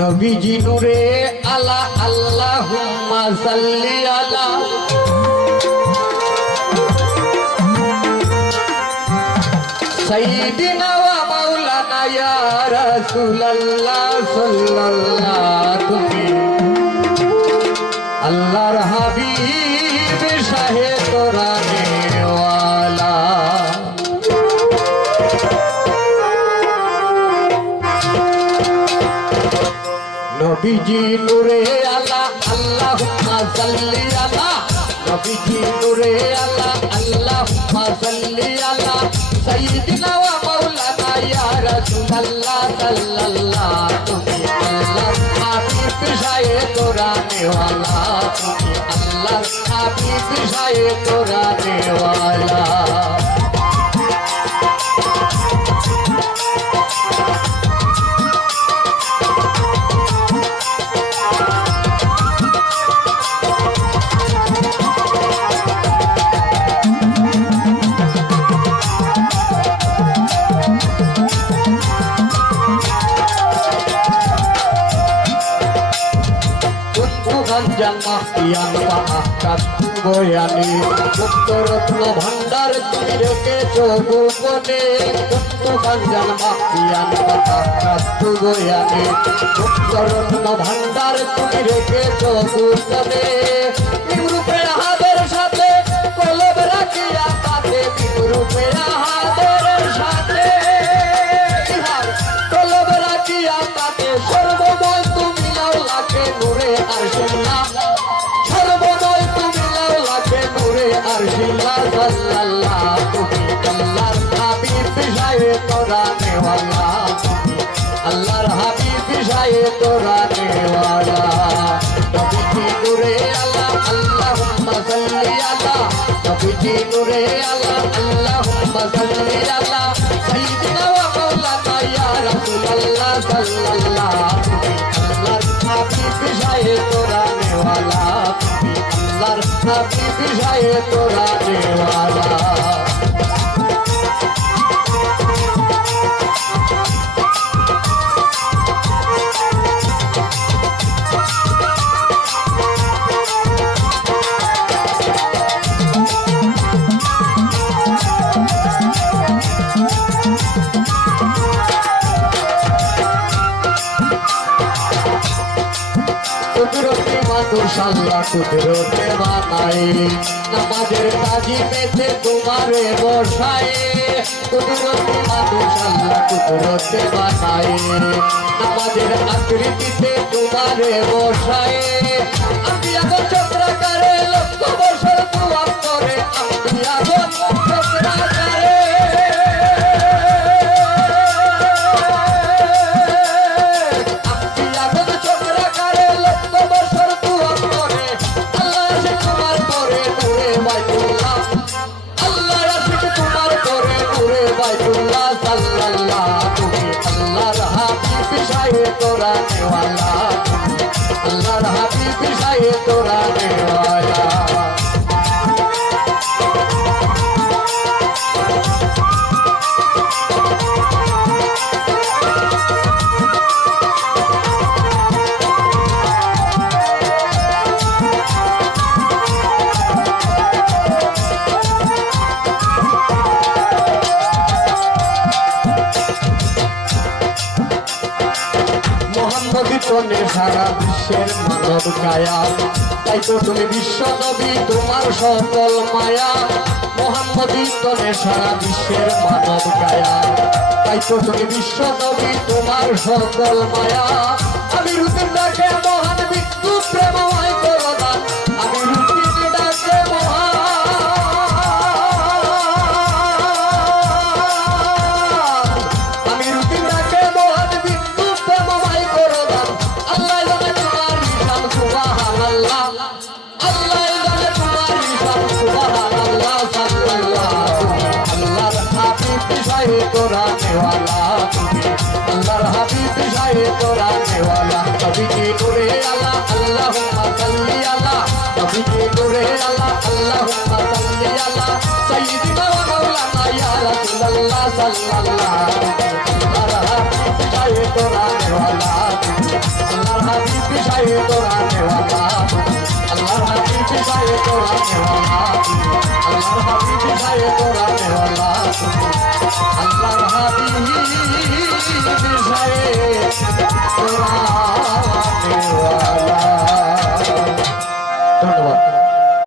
নবীজি নূরে আলা আল্লাহুম্মা সাল্লি আলা সাইয়্যিদিনা ওয়া মাওলানা ইয়া রাসূলুল্লাহ সাল্লাল্লাহু তুমি আল্লাহর হাবিব শাহে কোরআনে ওয়ালা নবীজি নূরে আলা আল্লাহুম্মা সাল্লি আলা নবীজি নূরে আলা আল্লাহুম্মা সাল্লি আলা সাইয়্যিদিনা ওয়া মাওলানা ইয়া রাসূলুল্লাহ সাল্লাল্লাহু তুমি আল্লাহর হাবিব শাহে কোরআনে ওয়ালা তুমি আল্লাহর হাবিব শাহে কোরআনে ওয়ালা জান্নাতিয়ান বাহাকাত বয়ানি মুক্তরত্ন ভান্ডার তুমি রেখেছ গোপনে মুক্তখান জান্নাতিয়ান বাহাকাত বয়ানি মুক্তরত্ন ভান্ডার তুমি রেখেছ গোপনে বিরূপের হাতের সাথে কলব রাখিয়া তাতে বিরূপের হাতের সাথে কলব রাখিয়া তাতে সর্বময় তুমি নাও লাগে নূরে আর সর্বদয় তুমি লাও লাগে নূরে আর সাল্লাল্লাহ তুমি আল্লাহর হাবিব শাহে কোরআনে ওয়ালা আল্লাহর হাবিব শাহে কোরআনে ওয়ালা নবীজি নূরে আলা আল্লাহুম্মা সাল্লি আলা নবীজি নূরে আলা আল্লাহুম্মা সাল্লি আলা সাইয়্যিদিনা ওয়া মাওলানা ইয়া রাসূলুল্লাহ সাল্লাল্লাহু আল্লাহর হাবিব শাহে কোরআনে ওয়ালা আল্লাহর হাবিব শাহে কোরআনে ওয়ালা কুদরতে মানুষ আল্লাহ কুদরতে বানায় নামাজের কাজী পেতে তোমারে বসায় কুদরতে মানুষ আল্লাহ কুদরতে বানায় নামাজের আকৃতিতে তোমারে বসায় আম্বিয়াগণ চক্রাকারে লক্ষ বছর দোয়া করে আম্বিয়াগণ চক্রাকারে কোরআনে ওয়ালা আল্লাহর হাবিব শাহে কোরআনে ওয়ালা নবী সারা বিশ্বের মানব কায়া তাই তো তুমি বিশ্ব নবী তোমার সকল মায়া মোহাম্মদী তনে সারা বিশ্বের মানব কায়া তাই তো তুমি বিশ্ব নবী তোমার সকল মায়া আমি রুতির ডাকে মহান মৃত্যু প্রেমময় করোনা আমি রুতির ডাকে মহান আমি রুতির ডাকে মহান মৃত্যু প্রেমময় করোনা আল্লাহ জানে তোমার হিসাব সুবহানাল্লাহ আল্লাহ জানে তোমার হিসাব সুবহানাল্লাহ সাল্লাল্লাহু আল্লাহর হাবিব শাহে কোরআনে ওয়ালা তুমি আল্লাহর হাবিব শাহে কোরআনে ওয়ালা নবী কি নূরে আলা আল্লাহুম্মা সাল্লি আলা নবী কি নূরে আলা আল্লাহুম্মা সাল্লি আলা সাইয়্যিদিনা ওয়া মাওলানা ইয়া রাসূলুল্লাহ সাল্লাল্লাহু আলাইহি ওয়া সাল্লাম আল্লাহর হাবিব শাহে কোরআনে ওয়ালা আল্লাহর হাবিব বিষয়ে তোরা নেওয়ালা আল্লাহর হাবিব বিষয়ে তোরা নেওয়ালা আল্লাহর হাবিব বিষয়ে তোরা নেওয়ালা আল্লাহর হাবিব বিষয়ে